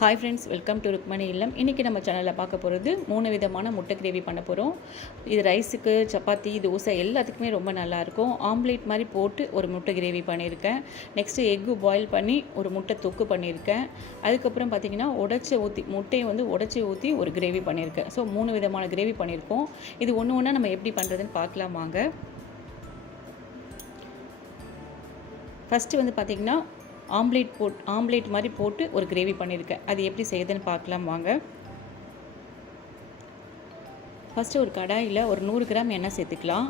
Hi friends welcome to Rukmani இல்லம் இன்றைக்கி நம்ம சேனலில் பார்க்க போகிறது மூணு விதமான முட்டை கிரேவி பண்ண போகிறோம் இது ரைஸுக்கு சப்பாத்தி தோசை எல்லாத்துக்குமே ரொம்ப நல்லாயிருக்கும் ஆம்லேட் மாதிரி போட்டு ஒரு முட்டை கிரேவி பண்ணியிருக்கேன். நெக்ஸ்ட்டு எக்கு பாயில் பண்ணி ஒரு முட்டை தொக்கு பண்ணியிருக்கேன். அதுக்கப்புறம் பார்த்திங்கன்னா உடச்சி ஊற்றி முட்டையை வந்து உடச்சி ஊற்றி ஒரு கிரேவி பண்ணியிருக்கேன். ஸோ மூணு விதமான கிரேவி பண்ணியிருக்கோம். இது ஒன்று ஒன்றா நம்ம எப்படி பண்ணுறதுன்னு பார்க்கலாம் வாங்க. ஃபஸ்ட்டு வந்து பார்த்திங்கன்னா ஆம்லேட் போட் ஆம்லேட் மாதிரி போட்டு ஒரு கிரேவி பண்ணியிருக்கேன். அது எப்படி செய்யுதுன்னு பார்க்கலாம் வாங்க. ஃபஸ்ட்டு ஒரு கடாயில் ஒரு நூறு கிராம் எண்ணெய் சேர்த்துக்கலாம்.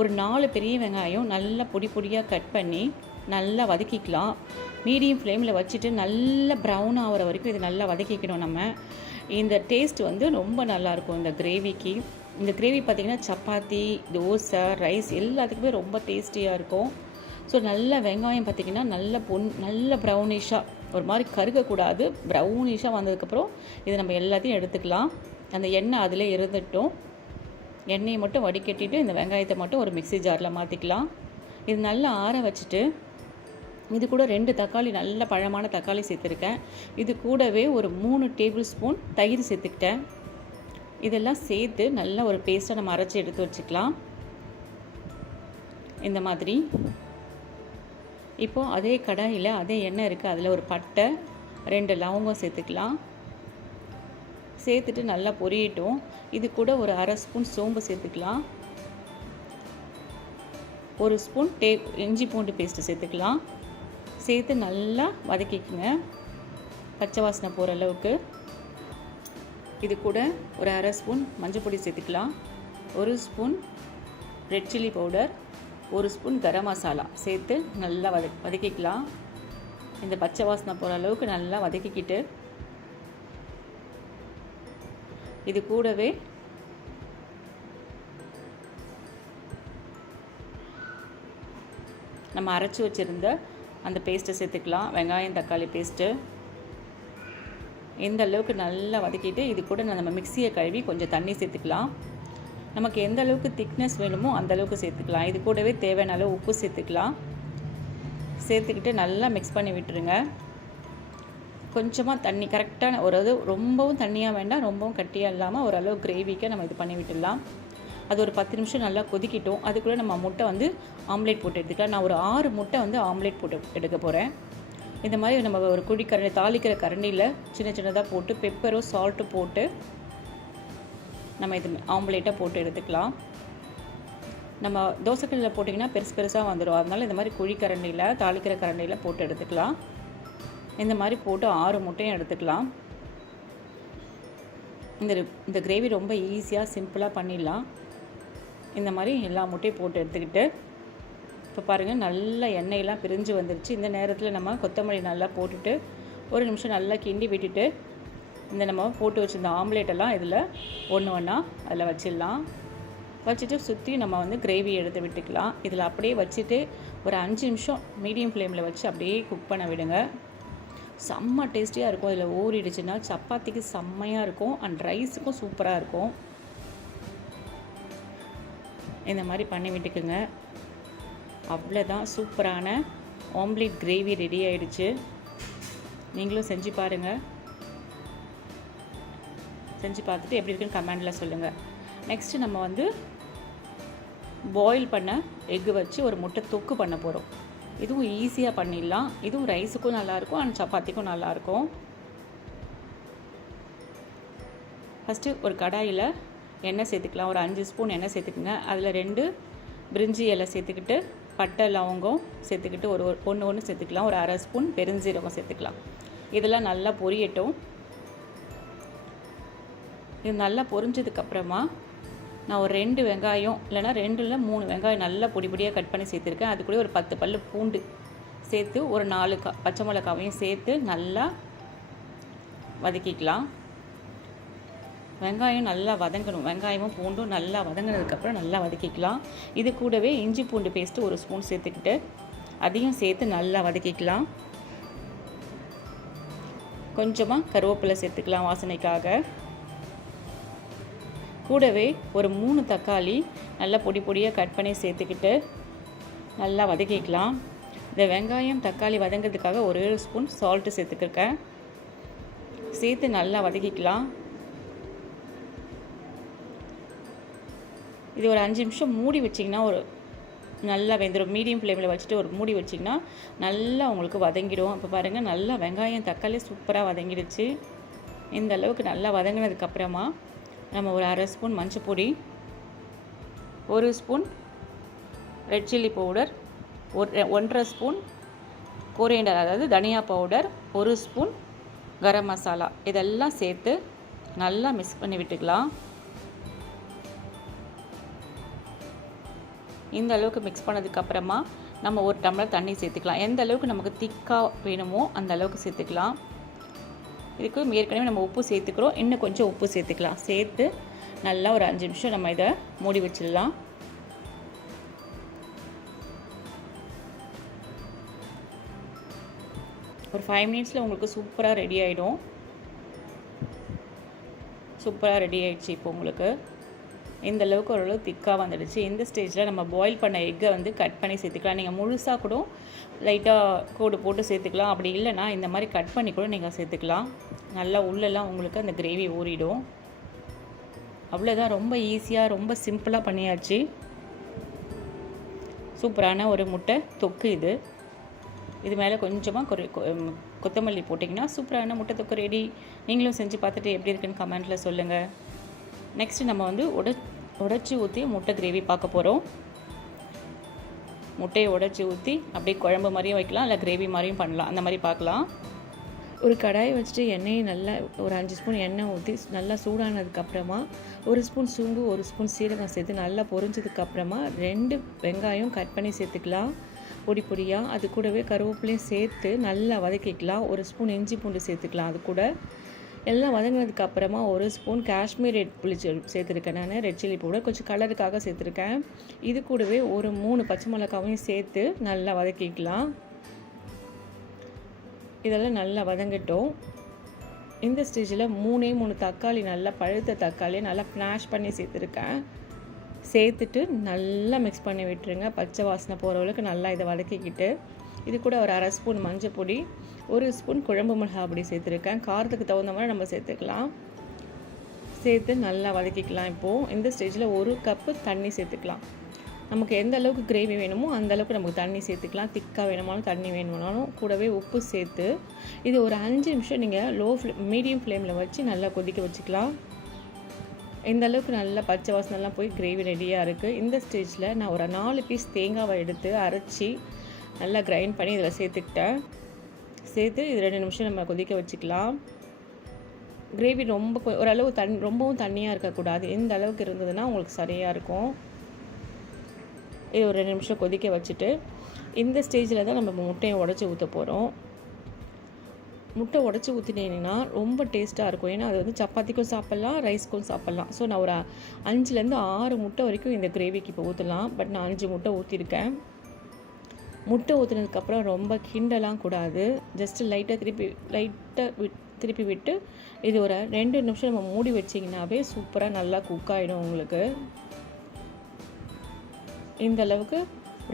ஒரு நாலு பெரிய வெங்காயம் நல்லா பொடி பொடியாக கட் பண்ணி நல்லா வதக்கிக்கலாம். மீடியம் ஃப்ளேமில் வச்சுட்டு நல்லா ப்ரௌன் ஆகிற வரைக்கும் இது நல்லா வதக்கிக்கணும் நம்ம. இந்த டேஸ்ட் வந்து ரொம்ப நல்லாயிருக்கும் இந்த கிரேவிக்கு. இந்த கிரேவி பார்த்திங்கன்னா சப்பாத்தி தோசை ரைஸ் எல்லாத்துக்குமே ரொம்ப டேஸ்டியாக இருக்கும். ஸோ நல்ல வெங்காயம் பார்த்திங்கன்னா நல்ல பொன் நல்ல ப்ரௌனிஷாக ஒரு மாதிரி கருகக்கூடாது. ப்ரௌனிஷாக வந்ததுக்கப்புறம் இதை நம்ம எல்லாத்தையும் எடுத்துக்கலாம். அந்த எண்ணெய் அதிலே இருந்துட்டோம். எண்ணெயை மட்டும் வடிகட்டிட்டு இந்த வெங்காயத்தை மட்டும் ஒரு மிக்ஸி ஜாரில் மாற்றிக்கலாம் இது நல்லா ஆற வச்சுட்டு இது கூட ரெண்டு தக்காளி நல்ல பழமான தக்காளி சேர்த்துருக்கேன். இது கூடவே ஒரு மூணு டேபிள் ஸ்பூன் தயிர் சேர்த்துக்கிட்டேன். இதெல்லாம் சேர்த்து நல்லா ஒரு பேஸ்ட்டை நம்ம அரைச்சி எடுத்து வச்சுக்கலாம். இந்த மாதிரி. இப்போது அதே கடாயில் அதே எண்ணெய் இருக்குது அதில் ஒரு பட்டை ரெண்டு லவங்கம் சேர்த்துக்கலாம். சேர்த்துட்டு நல்லா பொரியட்டும். இது கூட ஒரு அரை ஸ்பூன் சோம்பு சேர்த்துக்கலாம். ஒரு ஸ்பூன் டே இஞ்சி பூண்டு பேஸ்ட்டு சேர்த்துக்கலாம். சேர்த்து நல்லா வதக்கிக்குங்க. பச்சை வாசனை போகிற அளவுக்கு. இது கூட ஒரு அரை ஸ்பூன் மஞ்சள் பொடி சேர்த்துக்கலாம். ஒரு ஸ்பூன் ரெட் சில்லி பவுடர். ஒரு ஸ்பூன் கரம் மசாலா சேர்த்து நல்லா வத வதக்கிக்கலாம். இந்த பச்சை வாசனை போகிற அளவுக்கு நல்லா வதக்கிக்கிட்டு இது கூடவே நம்ம அரைச்சி வச்சுருந்த அந்த பேஸ்ட்டை சேர்த்துக்கலாம். வெங்காயம் தக்காளி பேஸ்ட்டு இந்த அளவுக்கு நல்லா வதக்கிட்டு இது கூட நம்ம மிக்சியை கழுவி கொஞ்சம் தண்ணி சேர்த்துக்கலாம். நமக்கு எந்த அளவுக்கு திக்னஸ் வேணுமோ அந்த அளவுக்கு சேர்த்துக்கலாம். இது கூடவே தேவையான அளவு உப்பு சேர்த்துக்கலாம். சேர்த்துக்கிட்டு நல்லா மிக்ஸ் பண்ணி விட்டுருங்க. கொஞ்சமாக தண்ணி கரெக்டான ஒரு அது ரொம்பவும் தண்ணியாக வேண்டாம் ரொம்பவும் கட்டியாக இல்லாமல் ஓரளவு கிரேவிக்காக நம்ம இது பண்ணி விட்டுடலாம். அது ஒரு பத்து நிமிஷம் நல்லா கொதிக்கிட்டோம். அதுக்குள்ளே நம்ம முட்டை வந்து ஆம்லேட் போட்டு எடுத்துக்கலாம். நான் ஒரு ஆறு முட்டை வந்து ஆம்லேட் போட்டு எடுக்க போகிறேன் இந்த மாதிரி நம்ம ஒரு குழி கரண்டி தாளிக்கிற கரண்டியில் சின்ன சின்னதாக போட்டு பெப்பரும் சால்ட்டு போட்டு நம்ம இது ஆம்லேட்டாக போட்டு எடுத்துக்கலாம். நம்ம தோசைக்கல்லில் போட்டிங்கன்னா பெருசு பெருசாக வந்துடும் அதனால் இந்த மாதிரி குழி கரண்டியில் தாளிக்கிற கரண்டியில் போட்டு எடுத்துக்கலாம். இந்த மாதிரி போட்டு ஆறு முட்டையும் எடுத்துக்கலாம். இந்த இந்த கிரேவி ரொம்ப ஈஸியாக சிம்பிளாக பண்ணிடலாம். இந்த மாதிரி எல்லா முட்டையும் போட்டு எடுத்துக்கிட்டு இப்போ பாருங்கள் நல்லா எண்ணெயெல்லாம் பிரிஞ்சு வந்துருச்சு. இந்த நேரத்தில் நம்ம கொத்தமல்லி நல்லா போட்டுட்டு ஒரு நிமிஷம் நல்லா கிண்டி விட்டுட்டு இந்த நம்ம போட்டு வச்சுருந்த ஆம்லேட்டெல்லாம் இதில் ஒன்று ஒன்றா அதில் வச்சிடலாம். வச்சுட்டு சுற்றி நம்ம வந்து கிரேவி எடுத்து விட்டுக்கலாம். இதில் அப்படியே வச்சுட்டு ஒரு அஞ்சு நிமிஷம் மீடியம் ஃப்ளேமில் வச்சு அப்படியே குக் பண்ண விடுங்க. செம்ம டேஸ்டியாக இருக்கும். இதில் ஊறிடுச்சுன்னா சப்பாத்திக்கு செம்மையாக இருக்கும். அண்ட் ரைஸுக்கும் சூப்பராக இருக்கும். இந்த மாதிரி பண்ணி விட்டுக்குங்க. அவ்வளோதான் சூப்பரான ஆம்லேட் கிரேவி ரெடி ஆகிடுச்சு நீங்களும் செஞ்சு பாருங்கள் செஞ்சு பார்த்துட்டு எப்படி இருக்குன்னு கமெண்டில் சொல்லுங்கள் நெக்ஸ்ட்டு நம்ம வந்து பாயில் பண்ண எக்கு வச்சு ஒரு முட்டை தொக்கு பண்ண போகிறோம் இதுவும் ஈஸியாக பண்ணிடலாம். இதுவும் ரைஸுக்கும் நல்லாயிருக்கும் அண்ட் சப்பாத்திக்கும் நல்லாயிருக்கும். ஃபஸ்ட்டு ஒரு கடாயில் எண்ணெய் சேர்த்துக்கலாம். ஒரு அஞ்சு ஸ்பூன் எண்ணெய் சேர்த்துக்குங்க. அதில் ரெண்டு பிரிஞ்சி இலை சேர்த்துக்கிட்டு பட்டை லவங்கம் சேர்த்துக்கிட்டு ஒரு ஒன்று ஒன்று சேர்த்துக்கலாம். ஒரு அரை ஸ்பூன் பெருஞ்சீரகம் சேர்த்துக்கலாம். இதெல்லாம் நல்லா பொரியட்டும். இது நல்லா பொரிஞ்சதுக்கப்புறமா நான் ஒரு ரெண்டு வெங்காயம் இல்லைனா ரெண்டு இல்லை மூணு வெங்காயம் நல்லா பொடி பொடியாக கட் பண்ணி சேர்த்துருக்கேன். அது கூட ஒரு பத்து பல் பூண்டு சேர்த்து ஒரு நாலு கா பச்சை மிளகாவையும் சேர்த்து நல்லா வதக்கிக்கலாம். வெங்காயம் நல்லா வதங்கணும். வெங்காயமும் பூண்டும் நல்லா வதங்கினதுக்கப்புறம் நல்லா வதக்கிக்கலாம். இது கூடவே இஞ்சி பூண்டு பேஸ்ட்டு ஒரு ஸ்பூன் சேர்த்துக்கிட்டு அதையும் சேர்த்து நல்லா வதக்கிக்கலாம். கொஞ்சமாக கருவேப்பிலை சேர்த்துக்கலாம் வாசனைக்காக. கூடவே ஒரு மூணு தக்காளி நல்லா பொடி பொடியாக கட் பண்ணி சேர்த்துக்கிட்டு நல்லா வதக்கிக்கலாம். இந்த வெங்காயம் தக்காளி வதங்கிறதுக்காக ஒரு ஸ்பூன் சால்ட்டு சேர்த்துக்கிருக்கேன். சேர்த்து நல்லா வதக்கிக்கலாம். இது ஒரு அஞ்சு நிமிஷம் மூடி வச்சிங்கன்னா ஒரு நல்லா வெந்துடும் மீடியம் ஃப்ளேமில் வச்சுட்டு ஒரு மூடி வச்சிங்கன்னா நல்லா உங்களுக்கு வதங்கிடும். இப்போ பாருங்கள் நல்லா வெங்காயம் தக்காளி சூப்பராக வதங்கிடுச்சு. இந்த அளவுக்கு நல்லா வதங்கினதுக்கப்புறமா நம்ம ஒரு அரை ஸ்பூன் மஞ்சள் பொடி ஒரு ஸ்பூன் ரெட் சில்லி பவுடர் ஒரு ஒன்றரை ஸ்பூன் கோரியண்டர் அதாவது தனியா பவுடர் ஒரு ஸ்பூன் கரம் மசாலா. இதெல்லாம் சேர்த்து நல்லா மிக்ஸ் பண்ணி விட்டுக்கலாம். இந்த அளவுக்கு மிக்ஸ் பண்ணதுக்கப்புறமா நம்ம ஒரு டம்ளர் தண்ணி சேர்த்துக்கலாம். எந்த அளவுக்கு நமக்கு திக்காக வேணுமோ அந்த அளவுக்கு சேர்த்துக்கலாம். இதுக்கு ஏற்கனவே நம்ம உப்பு சேர்த்துக்கிறோம். இன்னும் கொஞ்சம் உப்பு சேர்த்துக்கலாம். சேர்த்து நல்லா ஒரு அஞ்சு நிமிஷம் நம்ம இதை மூடி வச்சிடலாம். ஒரு ஃபைவ் மினிட்ஸில் உங்களுக்கு சூப்பராக ரெடி ஆகிடும் சூப்பராக ரெடி ஆகிடுச்சு இப்போ உங்களுக்கு. இந்த அளவுக்கு ஓரளவு திக்காக வந்துடுச்சு. இந்த ஸ்டேஜில் நம்ம பாயில் பண்ண எக்கை வந்து கட் பண்ணி சேர்த்துக்கலாம். நீங்கள் முழுசாக கூட லைட்டாக கோடு போட்டு சேர்த்துக்கலாம். அப்படி இல்லைனா இந்த மாதிரி கட் பண்ணி கூட நீங்கள் சேர்த்துக்கலாம். நல்லா உள்ளெல்லாம் உங்களுக்கு அந்த கிரேவி ஊறிடும். அவ்வளோதான் ரொம்ப ஈஸியாக ரொம்ப சிம்பிளாக பண்ணியாச்சு. சூப்பரான ஒரு முட்டை தொக்கு இது. இது மேலே கொஞ்சமாக கொத்தமல்லி போட்டிங்கன்னா சூப்பரான முட்டை தொக்கு ரெடி நீங்களும் செஞ்சு பார்த்துட்டு எப்படி இருக்குன்னு கமெண்ட்டில் சொல்லுங்கள் நெக்ஸ்ட்டு நம்ம வந்து உட உடச்சி ஊற்றி முட்டை கிரேவி பார்க்க போகிறோம் முட்டையை உடச்சி ஊற்றி அப்படியே குழம்பு மாதிரியும் வைக்கலாம் இல்லை கிரேவி மாதிரியும் பண்ணலாம். அந்த மாதிரி பார்க்கலாம். ஒரு கடாயை வச்சுட்டு எண்ணெயை நல்லா ஒரு அஞ்சு ஸ்பூன் எண்ணெய் ஊற்றி நல்லா சூடானதுக்கப்புறமா ஒரு ஸ்பூன் சூம்பு ஒரு ஸ்பூன் சீரகம் சேர்த்து நல்லா பொரிஞ்சதுக்கப்புறமா ரெண்டு வெங்காயம் கட் பண்ணி சேர்த்துக்கலாம். பொடி பொடியாக அது கூடவே கருவேப்பிலையும் சேர்த்து நல்லா வதக்கிக்கலாம். ஒரு ஸ்பூன் இஞ்சி பூண்டு சேர்த்துக்கலாம் அது கூட. எல்லாம் வதங்கினதுக்கு அப்புறமா ஒரு ஸ்பூன் காஷ்மீர் ரெட் புளி சேர்த்துருக்கேன் நான். Red chilli powder. கொஞ்சம் கலருக்காக சேர்த்துருக்கேன். இது கூடவே ஒரு மூணு பச்சை மிளகாவையும் சேர்த்து நல்லா வதக்கிக்கலாம். இதெல்லாம் நல்லா வதங்கட்டும். இந்த ஸ்டேஜில் மூணே மூணு தக்காளி நல்லா பழுத்த தக்காளியை நல்லா ஃப்ளாஷ் பண்ணி சேர்த்துருக்கேன். சேர்த்துட்டு நல்லா மிக்ஸ் பண்ணி விட்டுருங்க. பச்சை வாசனை போகிற அளவுக்கு நல்லா இதை வதக்கிக்கிட்டு. இது கூட ஒரு அரை ஸ்பூன் மஞ்சள் பொடி ஒரு ஸ்பூன் குழம்பு மிளகா அப்படி சேர்த்துருக்கேன். காரத்துக்கு தகுந்த மாதிரி நம்ம சேர்த்துக்கலாம். சேர்த்து நல்லா வதக்கிக்கலாம் இப்போது இந்த ஸ்டேஜில் ஒரு கப்பு தண்ணி சேர்த்துக்கலாம். நமக்கு எந்த அளவுக்கு கிரேவி வேணுமோ அந்த அளவுக்கு நமக்கு தண்ணி சேர்த்துக்கலாம். திக்காக வேணுமாலும் தண்ணி வேணுமானாலும் கூடவே உப்பு சேர்த்து இது ஒரு அஞ்சு நிமிஷம் நீங்கள் லோ ஃப்ளே மீடியம் ஃப்ளேமில் வச்சு நல்லா கொதிக்க வச்சுக்கலாம். இந்த அளவுக்கு நல்லா பச்சை வாசனெல்லாம் போய் கிரேவி ரெடியாக இருக்குது இந்த ஸ்டேஜில் நான் ஒரு நாலு பீஸ் தேங்காவை எடுத்து அரைச்சி நல்லா கிரைண்ட் பண்ணி இதில் சேர்த்துக்கிட்டேன். சேர்த்து இது ரெண்டு நிமிஷம் நம்ம கொதிக்க வச்சுக்கலாம். கிரேவி ரொம்ப ஓரளவு தண் ரொம்பவும் தண்ணியாக இருக்கக்கூடாது. எந்த அளவுக்கு இருந்ததுன்னா உங்களுக்கு சரியாக இருக்கும். இது ஒரு ரெண்டு நிமிஷம் கொதிக்க வச்சுட்டு இந்த ஸ்டேஜில் தான் நம்ம முட்டையை உடச்சி ஊற்ற போகிறோம் முட்டை உடச்சி ஊற்றினீங்கன்னா ரொம்ப டேஸ்ட்டாக இருக்கும். ஏன்னா அது வந்து சப்பாத்திக்கும் சாப்பிட்லாம் ரைஸ்க்கும் சாப்பிட்லாம். ஸோ நான் ஒரு அஞ்சுலேருந்து ஆறு முட்டை வரைக்கும் இந்த கிரேவிக்கு இப்போ ஊற்றலாம் பட் நான் அஞ்சு முட்டை ஊற்றிருக்கேன் முட்டை ஊற்றுனதுக்கப்புறம் ரொம்ப கிண்டலாம் கூடாது. ஜஸ்ட்டு லைட்டாக திருப்பி லைட்டாக விட் திருப்பி விட்டு இது ஒரு ரெண்டு நிமிஷம் நம்ம மூடி வச்சிங்கனாவே சூப்பராக நல்லா குக் ஆகிடும் உங்களுக்கு. இந்த அளவுக்கு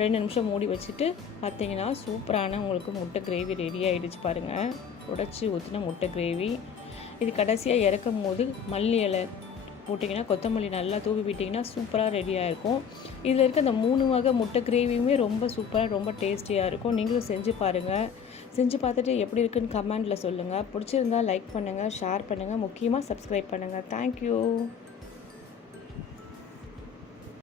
ரெண்டு நிமிஷம் மூடி வச்சுட்டு பார்த்தீங்கன்னா சூப்பரான உங்களுக்கு முட்டை கிரேவி ரெடி ஆகிடுச்சு பாருங்கள் உடச்சி ஊற்றின முட்டை கிரேவி இது கடைசியாக இறக்கும் போது மல்லி இலை போட்டிங்கன்னா கொத்தமல்லி நல்லா தூவி விட்டிங்கன்னா சூப்பராக ரெடியாக இருக்கும் இதில் இருக்க அந்த மூணு வகை முட்டை கிரேவியுமே ரொம்ப சூப்பராக ரொம்ப டேஸ்டியாக இருக்கும். நீங்களும் செஞ்சு பாருங்கள் செஞ்சு பார்த்துட்டு எப்படி இருக்குன்னு கமெண்டில் சொல்லுங்கள் பிடிச்சிருந்தா லைக் பண்ணுங்கள் ஷேர் பண்ணுங்கள் முக்கியமாக சப்ஸ்கிரைப் பண்ணுங்கள் தேங்க்யூ